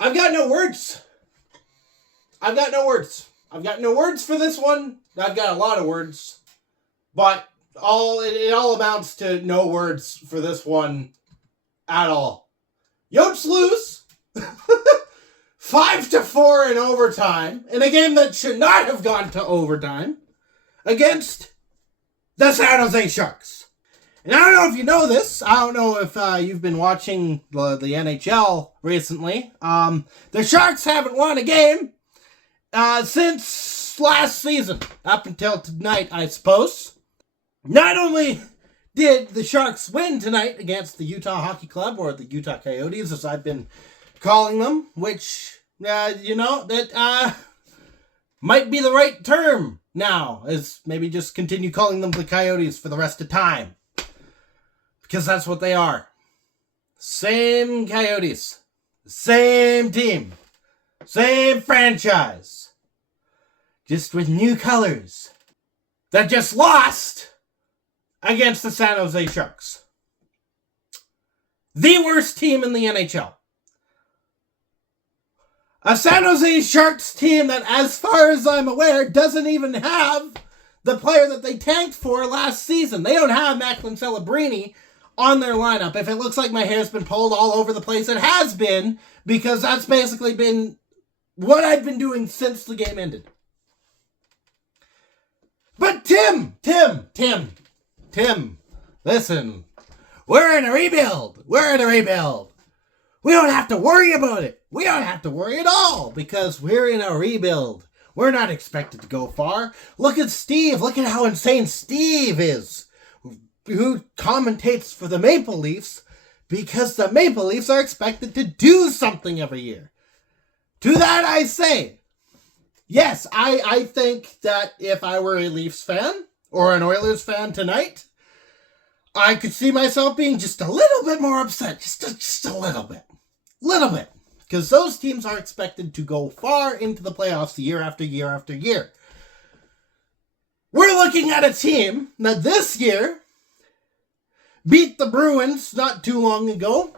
I've got no words. I've got no words for this one. I've got a lot of words. But it all amounts to no words for this one at all. Yotes lose 5-4 in overtime in a game that should not have gone to overtime against the San Jose Sharks. And I don't know if you know this. I don't know if you've been watching the NHL recently. The Sharks haven't won a game since last season, up until tonight, I suppose. Not only did the Sharks win tonight against the Utah Hockey Club, or the Utah Coyotes, as I've been calling them, which, that might be the right term now, is maybe just continue calling them the Coyotes for the rest of time. Because that's what they are. Same Coyotes. Same team. Same franchise. Just with new colors. That just lost against the San Jose Sharks. The worst team in the NHL. A San Jose Sharks team that, as far as I'm aware, doesn't even have the player that they tanked for last season. They don't have Macklin Celebrini on their lineup. If it looks like my hair's been pulled all over the place, it has been, because that's basically been what I've been doing since the game ended. But Tim, listen, we're in a rebuild. We don't have to worry about it. We don't have to worry at all, because we're in a rebuild. We're not expected to go far. Look at Steve. Look at how insane Steve is, who commentates for the Maple Leafs, because the Maple Leafs are expected to do something every year. To that I say, yes, I think that if I were a Leafs fan or an Oilers fan tonight, I could see myself being just a little bit more upset. Just a little bit. Because those teams are expected to go far into the playoffs year after year after year. We're looking at a team that this year beat the Bruins not too long ago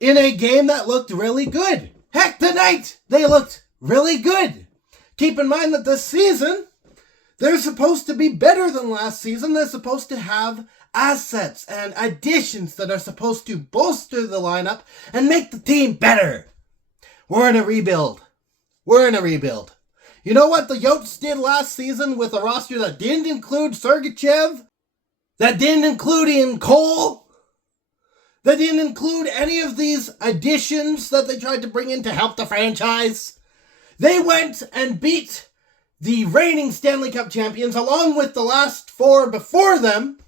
in a game that looked really good. Heck, tonight they looked really good. Keep in mind that this season, they're supposed to be better than last season. They're supposed to have assets and additions that are supposed to bolster the lineup and make the team better. We're in a rebuild. You know what the Yotes did last season with a roster that didn't include Sergachev? That didn't include Ian Cole? That didn't include any of these additions that they tried to bring in to help the franchise? They went and beat the reigning Stanley Cup champions, along with the last four before them,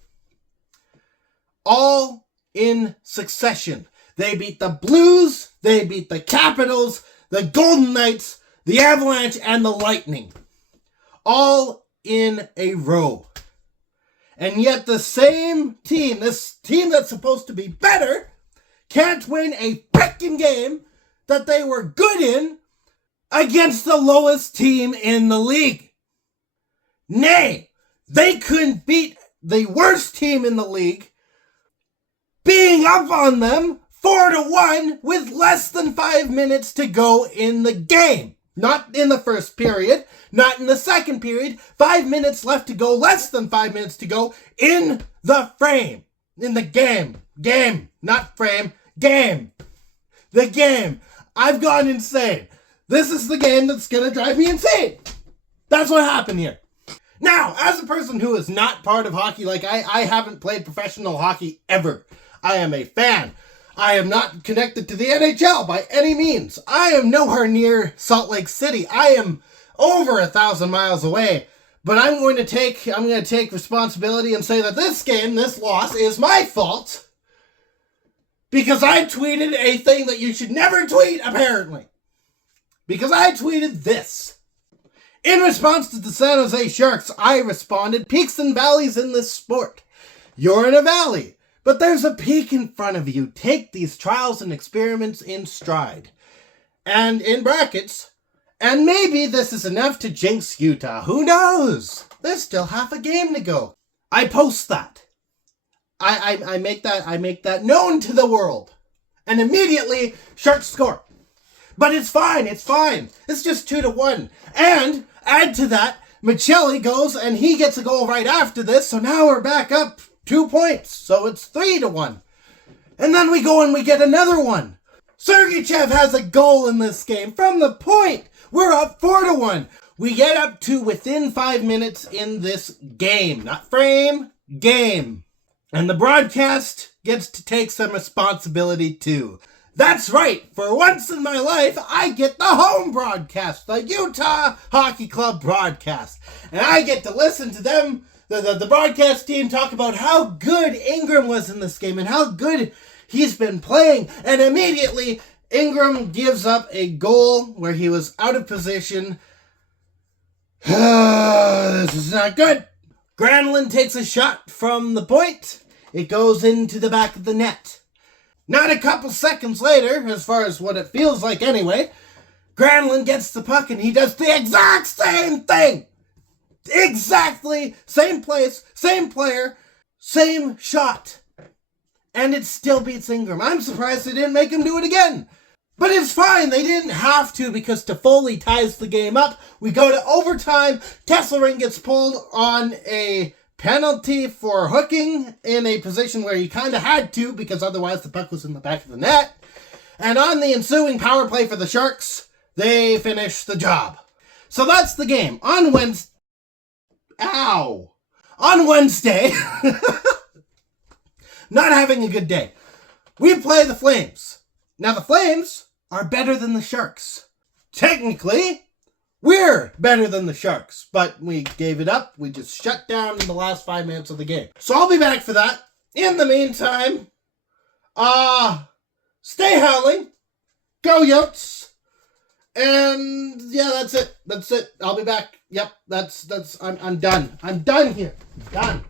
all in succession. They beat the Blues, they beat the Capitals, the Golden Knights, the Avalanche, and the Lightning. All in a row. And yet the same team, this team that's supposed to be better, can't win a frickin' game that they were good in against the lowest team in the league. Nay, they couldn't beat the worst team in the league, being up on them 4-1 with less than 5 minutes to go in the game. Not in the first period, not in the second period. 5 minutes left to go, less than 5 minutes to go in the frame. In the game. Game, not frame. Game. The game. I've gone insane. This is the game that's going to drive me insane. That's what happened here. Now, as a person who is not part of hockey, like I haven't played professional hockey ever. I am a fan. I am not connected to the NHL by any means. I am nowhere near Salt Lake City. I am over 1,000 miles away. But I'm going to take responsibility and say that this game, this loss, is my fault. Because I tweeted a thing that you should never tweet, apparently. Because I tweeted this. In response to the San Jose Sharks, I responded, peaks and valleys in this sport. You're in a valley, but there's a peak in front of you. Take these trials and experiments in stride. And in brackets, and maybe this is enough to jinx Utah. Who knows? There's still half a game to go. I post that. I make that known to the world. And immediately, Sharks score. But it's fine, it's fine. It's just 2-1. And add to that, Michelli goes and he gets a goal right after this, so now we're back up 2 points. So it's 3-1. And then we go and we get another one. Sergachev has a goal in this game from the point. We're up 4-1. We get up to within 5 minutes in this game. Not frame, game. And the broadcast gets to take some responsibility too. That's right, for once in my life, I get the home broadcast, the Utah Hockey Club broadcast. And I get to listen to them, the broadcast team, talk about how good Ingram was in this game and how good he's been playing. And immediately, Ingram gives up a goal where he was out of position. This is not good. Granlund takes a shot from the point. It goes into the back of the net. Not a couple seconds later, as far as what it feels like anyway, Granlund gets the puck and he does the exact same thing. Exactly same place, same player, same shot. And it still beats Ingram. I'm surprised they didn't make him do it again. But it's fine. They didn't have to because Toffoli ties the game up. We go to overtime. Kesselring gets pulled on a penalty for hooking in a position where he kind of had to because otherwise the puck was in the back of the net. And on the ensuing power play for the Sharks, they finish the job. So that's the game. On Wednesday... Ow! On Wednesday... Not having a good day. We play the Flames. Now the Flames are better than the Sharks. Technically, we're better than the Sharks, but we gave it up. We just shut down in the last 5 minutes of the game. So I'll be back for that. In the meantime, stay howling. Go Yotes. And yeah, that's it. That's it. I'll be back. Yep, I'm done. I'm done here. Done.